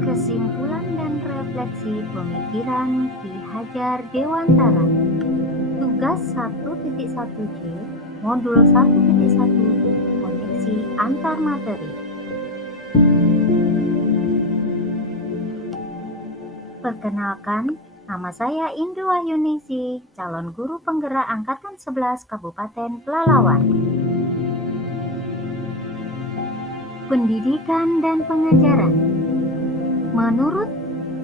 Kesimpulan dan refleksi pemikiran Ki Hajar Dewantara. Tugas 1.1J Modul 1.1 Koneksi antar materi. Perkenalkan, nama saya Indro Wahyuningsih, calon guru penggerak Angkatan 11 Kabupaten Pelalawan. Pendidikan dan pengajaran. Menurut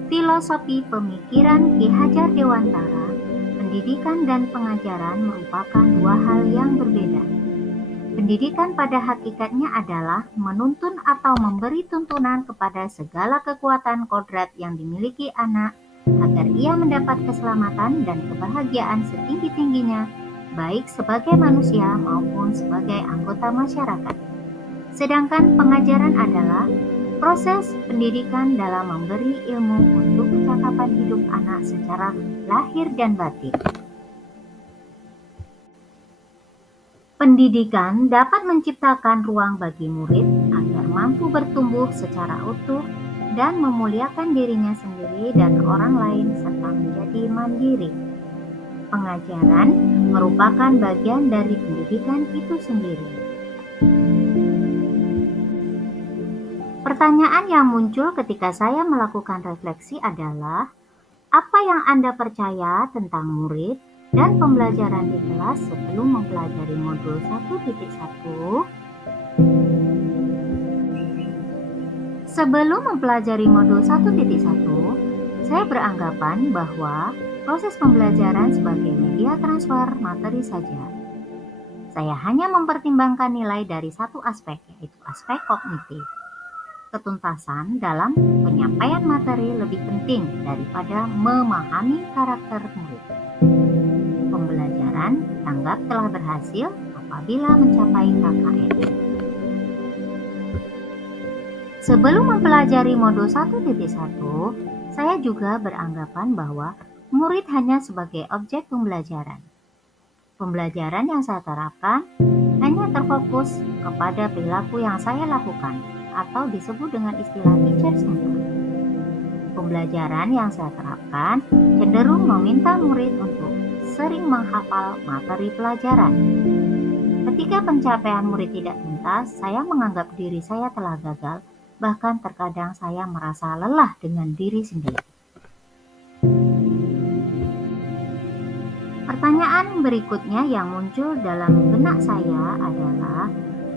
filosofi pemikiran Ki Hajar Dewantara, pendidikan dan pengajaran merupakan dua hal yang berbeda. Pendidikan pada hakikatnya adalah menuntun atau memberi tuntunan kepada segala kekuatan kodrat yang dimiliki anak agar ia mendapat keselamatan dan kebahagiaan setinggi-tingginya, baik sebagai manusia maupun sebagai anggota masyarakat. Sedangkan pengajaran adalah proses pendidikan dalam memberi ilmu untuk kecakapan hidup anak secara lahir dan batin. Pendidikan dapat menciptakan ruang bagi murid agar mampu bertumbuh secara utuh dan memuliakan dirinya sendiri dan orang lain serta menjadi mandiri. Pengajaran merupakan bagian dari pendidikan itu sendiri. Pertanyaan yang muncul ketika saya melakukan refleksi adalah, apa yang Anda percaya tentang murid dan pembelajaran di kelas sebelum mempelajari modul 1.1? Sebelum mempelajari modul 1.1, saya beranggapan bahwa proses pembelajaran sebagai media transfer materi saja. Saya hanya mempertimbangkan nilai dari satu aspek, yaitu aspek kognitif. Ketuntasan dalam penyampaian materi lebih penting daripada memahami karakter murid. Pembelajaran dianggap telah berhasil apabila mencapai KKM. Sebelum mempelajari modul 1.1, saya juga beranggapan bahwa murid hanya sebagai objek pembelajaran. Pembelajaran yang saya terapkan hanya terfokus kepada perilaku yang saya lakukan, atau disebut dengan istilah teacher center. Pembelajaran yang saya terapkan cenderung meminta murid untuk sering menghafal materi pelajaran. Ketika pencapaian murid tidak tuntas, saya menganggap diri saya telah gagal, bahkan terkadang saya merasa lelah dengan diri sendiri. Pertanyaan berikutnya yang muncul dalam benak saya adalah,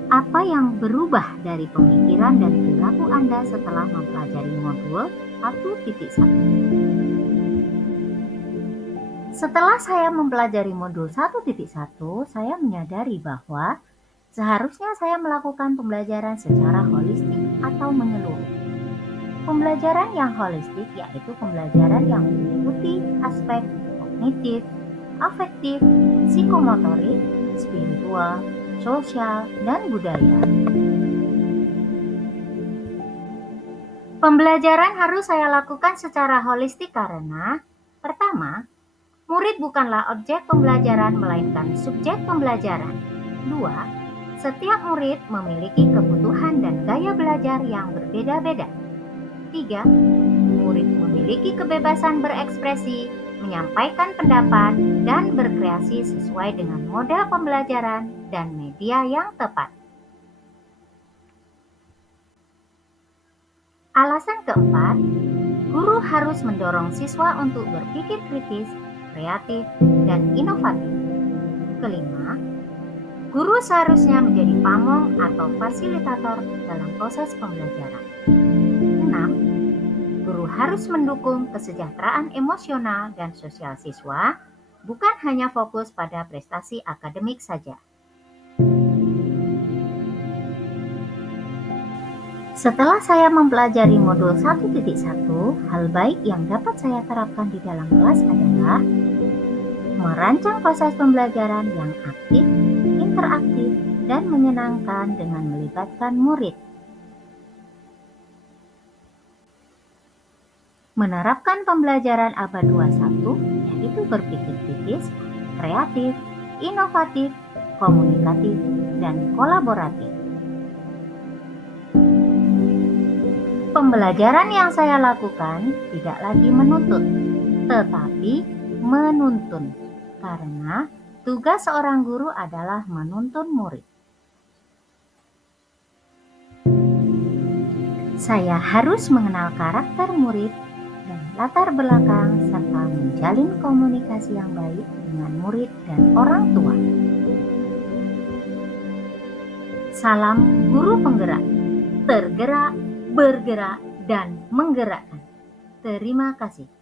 apa yang berubah dari pemikiran dan perilaku Anda setelah mempelajari modul 1.1? Setelah saya mempelajari modul 1.1, saya menyadari bahwa seharusnya saya melakukan pembelajaran secara holistik atau menyeluruh. Pembelajaran yang holistik yaitu pembelajaran yang meliputi aspek kognitif, afektif, psikomotorik, spiritual, sosial, dan budaya. Pembelajaran harus saya lakukan secara holistik karena, pertama, murid bukanlah objek pembelajaran melainkan subjek pembelajaran. Dua, setiap murid memiliki kebutuhan dan gaya belajar yang berbeda-beda. Tiga, murid memiliki kebebasan berekspresi, menyampaikan pendapat, dan berkreasi sesuai dengan model pembelajaran dan media yang tepat. Alasan keempat, guru harus mendorong siswa untuk berpikir kritis, kreatif, dan inovatif. Kelima, guru seharusnya menjadi pamong atau fasilitator dalam proses pembelajaran. Enam, guru harus mendukung kesejahteraan emosional dan sosial siswa, bukan hanya fokus pada prestasi akademik saja. Setelah saya mempelajari modul 1.1, hal baik yang dapat saya terapkan di dalam kelas adalah merancang proses pembelajaran yang aktif, interaktif, dan menyenangkan dengan melibatkan murid. Menerapkan pembelajaran abad 21, yaitu berpikir kritis, kreatif, inovatif, komunikatif, dan kolaboratif. Pembelajaran yang saya lakukan tidak lagi menuntut, tetapi menuntun, karena tugas seorang guru adalah menuntun murid. Saya harus mengenal karakter murid dan latar belakang serta menjalin komunikasi yang baik dengan murid dan orang tua. Salam guru penggerak, tergerak, bergerak, dan menggerakkan. Terima kasih.